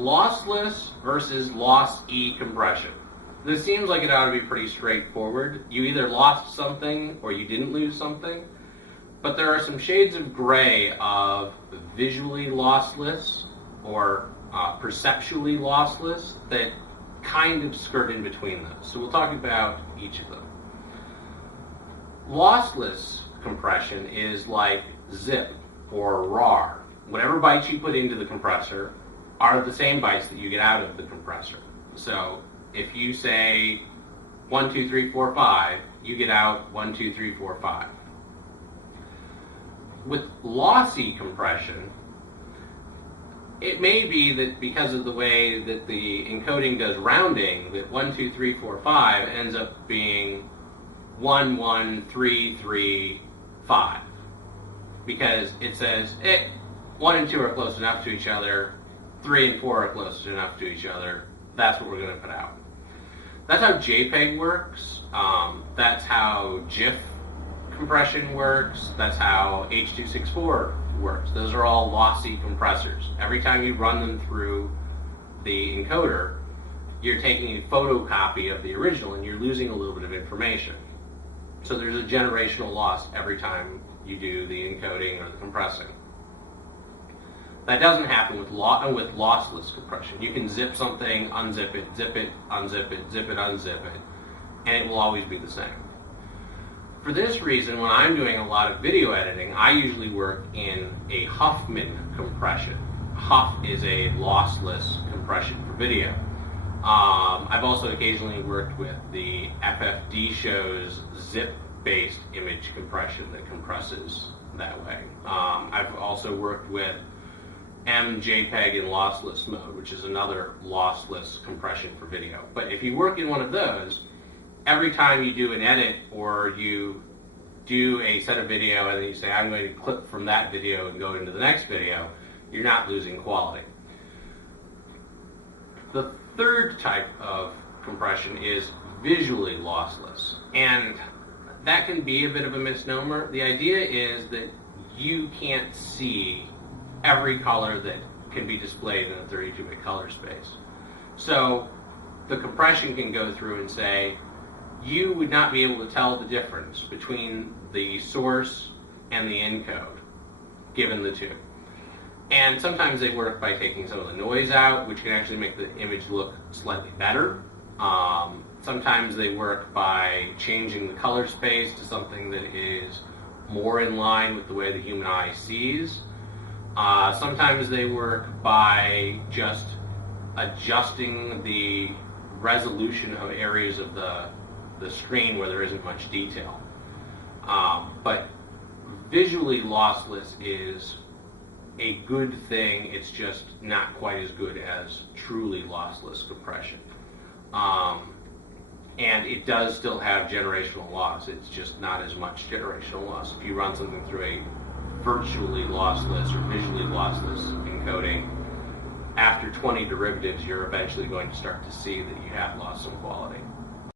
lossless versus lossy compression. This seems like it ought to be pretty straightforward. You either lost something or you didn't lose something, but there are some shades of gray of visually lossless or perceptually lossless that kind of skirt in between those. So we'll talk about each of them. Lossless compression is like zip or RAR. Whatever bytes you put into the compressor are the same bytes that you get out of the compressor. So if you say 1, 2, 3, 4, 5, you get out 1, 2, 3, 4, 5. With lossy compression, it may be that because of the way that the encoding does rounding, that 1, 2, 3, 4, 5 ends up being 1, 1, 3, 3, 5. Because it says, 1 and 2 are close enough to each other, 3 and 4 are close enough to each other, that's what we're going to put out. That's how JPEG works, that's how GIF compression works, that's how H.264 works. Those are all lossy compressors. Every time you run them through the encoder, you're taking a photocopy of the original and you're losing a little bit of information. So there's a generational loss every time you do the encoding or the compressing. That doesn't happen with lossless compression. You can zip something, unzip it, unzip it, zip it, unzip it, and it will always be the same. For this reason, when I'm doing a lot of video editing, I usually work in a Huffman compression. Huff is a lossless compression for video. I've also occasionally worked with the FFD show's zip-based image compression that compresses that way. I've also worked with MJPEG in lossless mode, which is another lossless compression for video. But if you work in one of those, every time you do an edit or you do a set of video and then you say, I'm going to clip from that video and go into the next video, you're not losing quality. The third type of compression is visually lossless. And that can be a bit of a misnomer. The idea is that you can't see every color that can be displayed in a 32-bit color space. So the compression can go through and say, you would not be able to tell the difference between the source and the encode, given the two. And sometimes they work by taking some of the noise out, which can actually make the image look slightly better. Sometimes they work by changing the color space to something that is more in line with the way the human eye sees. Sometimes they work by just adjusting the resolution of areas of the screen where there isn't much detail. But visually lossless is a good thing, it's just not quite as good as truly lossless compression. And it does still have generational loss, it's just not as much generational loss. If you run something through a virtually lossless or visually lossless encoding, after 20 derivatives, you're eventually going to start to see that you have lost some quality.